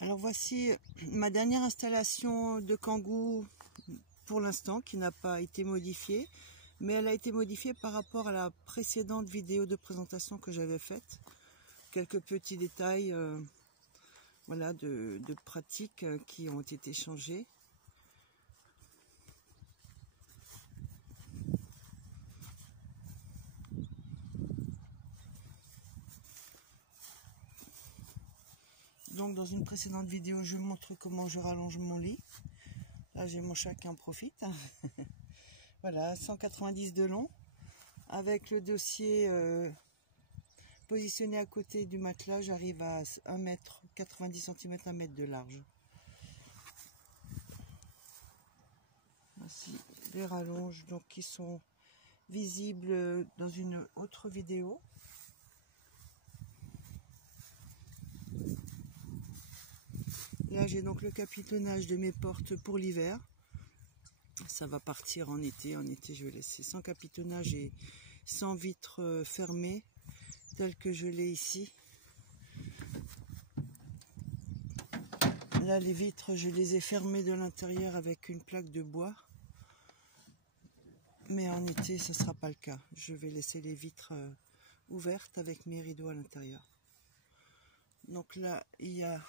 Alors voici ma dernière installation de Kangoo pour l'instant, qui n'a pas été modifiée, mais elle a été modifiée par rapport à la précédente vidéo de présentation que j'avais faite. Quelques petits détails voilà, de pratique qui ont été changés. Donc dans une précédente vidéo, je montre comment je rallonge mon lit. Là j'ai mon chat qui en profite. Voilà, 190 de long, avec le dossier positionné à côté du matelas, j'arrive à 1 m 90 cm, 1 m de large. Voici les rallonges donc, qui sont visibles dans une autre vidéo. Là j'ai donc le capitonnage de mes portes pour l'hiver. Ça va partir en été. En été je vais laisser sans capitonnage et sans vitres fermées, tel que je l'ai ici. Là les vitres je les ai fermées de l'intérieur avec une plaque de bois. Mais en été ce ne sera pas le cas. Je vais laisser les vitres ouvertes avec mes rideaux à l'intérieur. Donc là il y a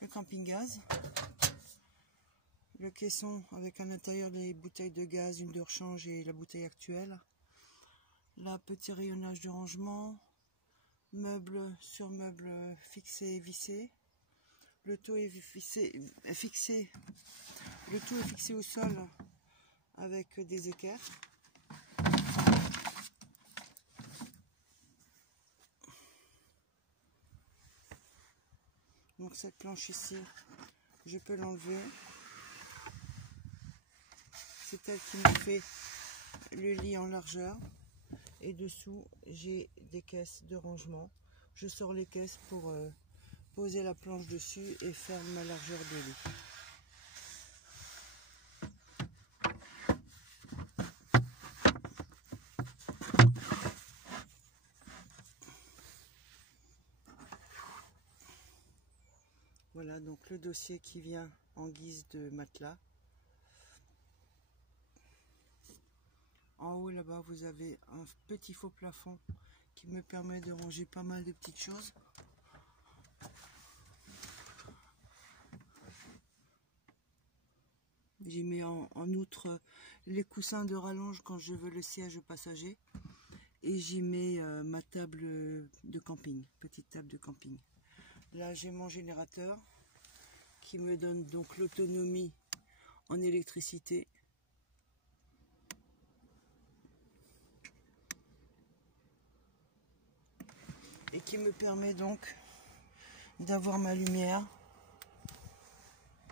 le camping-gaz, le caisson avec à l'intérieur les bouteilles de gaz, une de rechange et la bouteille actuelle. Là, petit rayonnage de rangement, meubles sur meubles fixés et vissés. Le tout est fixé au sol avec des équerres. Donc cette planche ici, je peux l'enlever. C'est elle qui me fait le lit en largeur. Et dessous, j'ai des caisses de rangement. Je sors les caisses pour poser la planche dessus et faire ma largeur de lit. Voilà donc le dossier qui vient en guise de matelas. En haut là-bas vous avez un petit faux plafond qui me permet de ranger pas mal de petites choses. J'y mets en outre les coussins de rallonge quand je veux le siège passager. Et j'y mets ma table de camping, petite table de camping. Là j'ai mon générateur qui me donne donc l'autonomie en électricité. Et qui me permet donc d'avoir ma lumière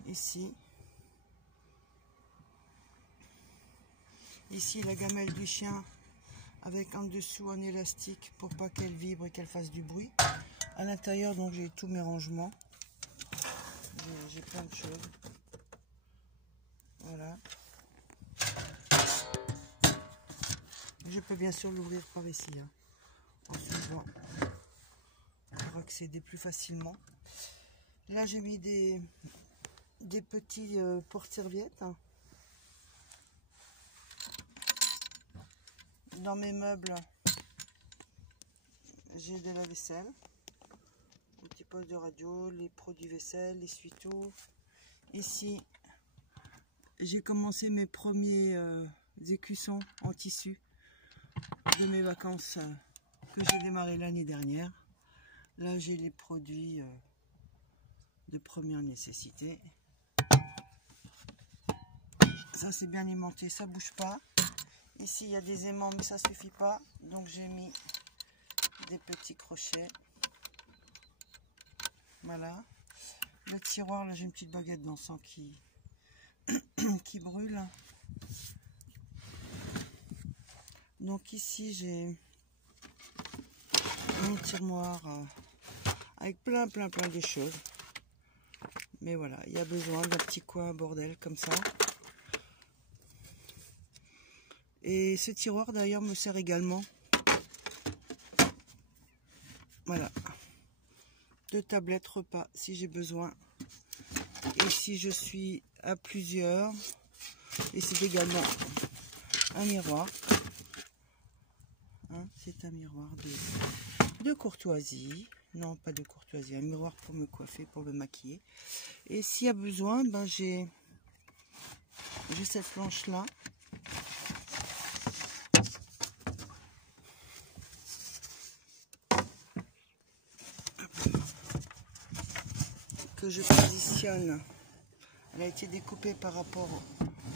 ici. Ici la gamelle du chien avec en dessous un élastique pour pas qu'elle vibre et qu'elle fasse du bruit. À l'intérieur donc j'ai tous mes rangements. J'ai plein de choses. Voilà. Je peux bien sûr l'ouvrir par ici, hein, en suivant pour accéder plus facilement. Là j'ai mis des petits porte-serviettes. Dans mes meubles, j'ai de la vaisselle, un petit poste de radio, les produits vaisselle, les essuie-tout. Ici, j'ai commencé mes premiers écussons en tissu de mes vacances que j'ai démarré l'année dernière. Là, j'ai les produits de première nécessité. Ça, c'est bien aimanté, ça bouge pas. Ici, il y a des aimants, mais ça suffit pas. Donc, j'ai mis des petits crochets. Voilà. Le tiroir, là, j'ai une petite baguette d'encens qui brûle. Donc, ici, j'ai mon tiroir avec plein de choses. Mais voilà, il y a besoin d'un petit coin bordel comme ça. Et ce tiroir d'ailleurs me sert également. Voilà, de tablette repas si j'ai besoin. Et si je suis à plusieurs, et c'est également un miroir. Hein, c'est un miroir de courtoisie. Non, pas de courtoisie, un miroir pour me coiffer, pour me maquiller. Et s'il y a besoin, ben j'ai cette planche là. Que je positionne. Elle a été découpée par rapport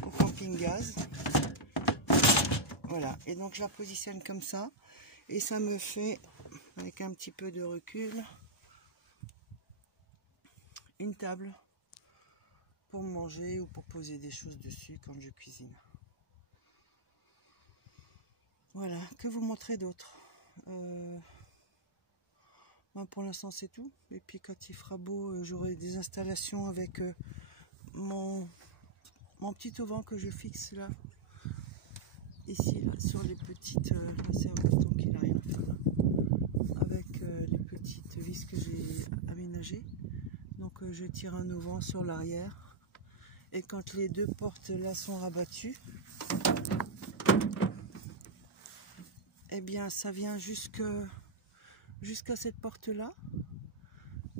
au camping gaz. Voilà, et donc je la positionne comme ça. Et ça me fait, avec un petit peu de recul, une table pour manger ou pour poser des choses dessus quand je cuisine. Voilà, que vous montrer d'autre? Pour l'instant c'est tout. Et puis quand il fera beau, j'aurai des installations avec mon petit auvent que je fixe là. Ici, là, sur les petites... là c'est un bâton qu'il a rien à faire là. Avec les petites vis que j'ai aménagées. Donc je tire un auvent sur l'arrière. Et quand les deux portes là sont rabattues, eh bien ça vient jusqu'à cette porte là.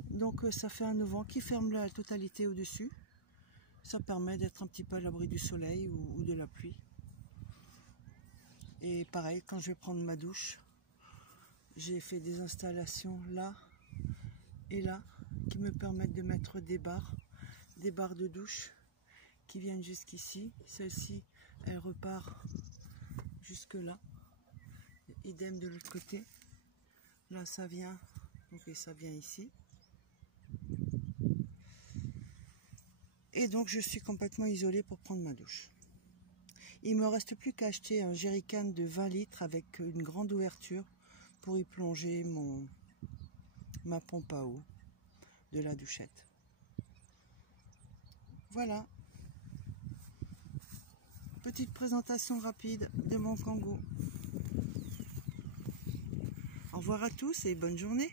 Donc ça fait un auvent qui ferme la totalité au-dessus. Ça permet d'être un petit peu à l'abri du soleil ou de la pluie. Et pareil, quand je vais prendre ma douche, j'ai fait des installations là et là qui me permettent de mettre des barres de douche qui viennent jusqu'ici. Celle-ci, elle repart jusque là. Idem de l'autre côté. Là, ça vient, et ça vient ici. Et donc, je suis complètement isolée pour prendre ma douche. Il me reste plus qu'à acheter un jerrycan de 20 litres avec une grande ouverture pour y plonger ma pompe à eau de la douchette. Voilà. Petite présentation rapide de mon Kangoo. Au revoir à tous et bonne journée.